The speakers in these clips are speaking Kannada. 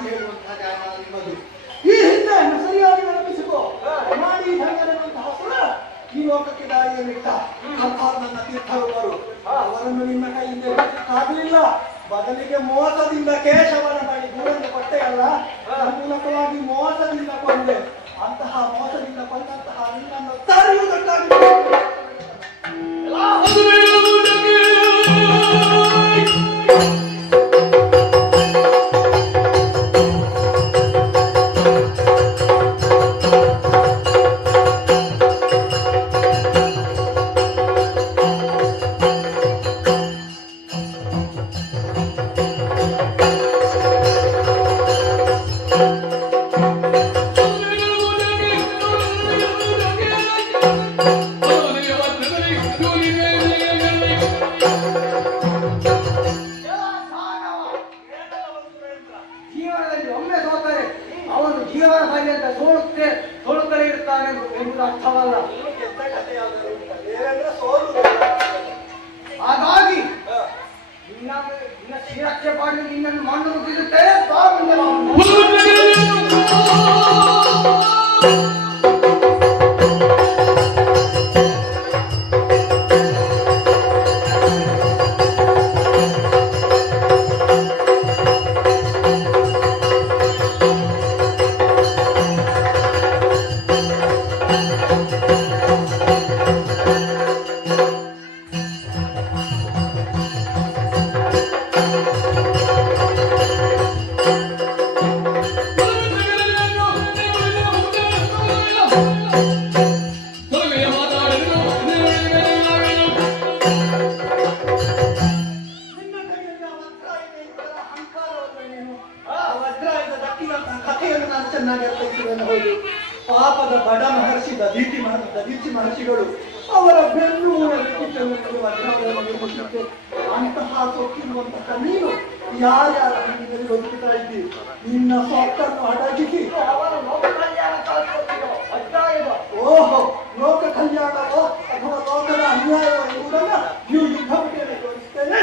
ಮಾತು ಹೇಳುವಂತಹ ಜ್ಞಾನ ನಿಮ್ಮದು. ಈ ಹಿಂದೆ ಸರಿಯಾಗಿ ನೆನಪಿಸಿಕೋ. ಮಾಡಿ ಧನ್ಯರಂತಹ ಸುರ ಈ ಲೋಕಕ್ಕೆ ದಾರಿಯಲ್ಲಿಟ್ಟ ನನ್ನ ತೀರ್ಥರು ಅವರನ್ನು ನಿನ್ನ ಕೈಯಿಂದ ಆಗಲಿಲ್ಲ. ಬದಲಿಗೆ ಮೋಸದಿಂದ ಕೇಶವನ ಬಳಿ ದೂರನ್ನು ಕೊಟ್ಟೆಯಲ್ಲ, ಮೂಲಕವಾಗಿ ಮೋಸದಿಂದ ಕೊಂಡೆ. ಅಂತಹ ಮೋಸದಿಂದ ಕೊಂದಂತಹ ನಿನ್ನನ್ನು ತಡೆಯುವುದಕ್ಕಾಗಿ ಹಾಗಾಗಿ ನಿನ್ನ ಶ್ರೀರಕ್ಷೆ ಮಾಡಿ ನಿನ್ನನ್ನು ಮಣ್ಣು ಮುಗಿಸುತ್ತೇನೆ. ಪಾಪದ ಬಡ ಮಹರ್ಷಿ ದಧೀಚಿ ಮಹರ್ಷಿಗಳು ಅವರ ಬೆನ್ನು ಅಂತಹ ಸೊಕ್ಕಿರುವಂತಹ ನೀನು ಯಾರ್ಯಾರ ಹಣ್ಣಿನಲ್ಲಿ ಬದುಕುತ್ತಾ ಇದ್ದೀರಿ. ನಿನ್ನ ಸೊಕ್ಕನ್ನು ಅಡಗಿಸಿ ಓಹೋ ಲೋಕ ಕಲ್ಯಾಣವೋ ಅಥವಾ ಲೋಕದ ಅನ್ಯಾಯವೋ ಎಂಬುದನ್ನು ನೀವು ಯುದ್ಧಕ್ಕೆ ತೋರಿಸ್ತೇನೆ.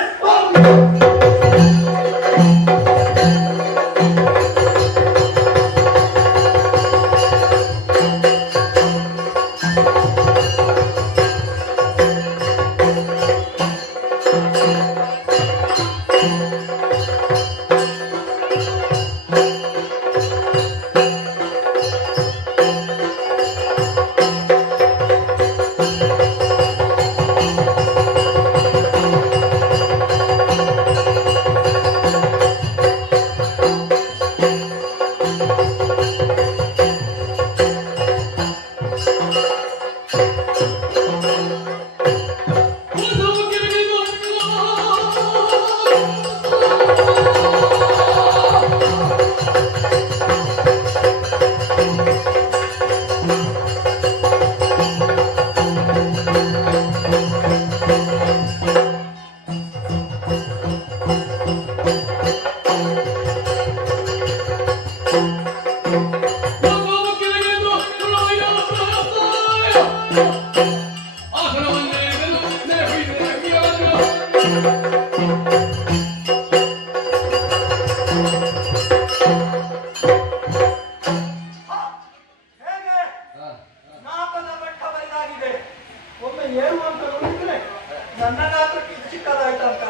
ನನ್ನ ಗಾತ್ರಕ್ಕೆ ಚಿಕ್ಕದಾಯ್ತಂತ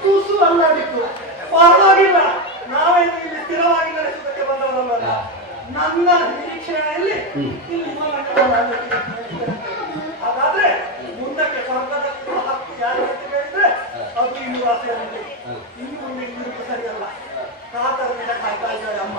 ತುಸು ಅಲ್ಲಾಡಿತ್ತು. ಪರವಾಗಿಲ್ಲ, ನಾವೇನು ಇಲ್ಲಿ ಸ್ಥಿರವಾಗಿ ನಡೆಸುವುದಕ್ಕೆ ಬಂದವರಲ್ಲ. ನನ್ನ ನಿರೀಕ್ಷೆಯಲ್ಲಿ ಇಲ್ಲಿ ಹಾಗಾದ್ರೆ ಮುಂದಕ್ಕೆ ಸ್ವರ್ಗದಲ್ಲಿ ಹಕ್ಕು ಯಾರು ಅಂತ ಹೇಳಿದ್ರೆ ಅದು ಇನ್ನು ಆಸೆ ಇನ್ನು ಮುಂದೆ ಇರುವುದು ಸರಿಯಲ್ಲ. ಕಾತರದಿಂದ ಕಾಯ್ತಾ ಇದ್ದಾರೆ ಅಮ್ಮ.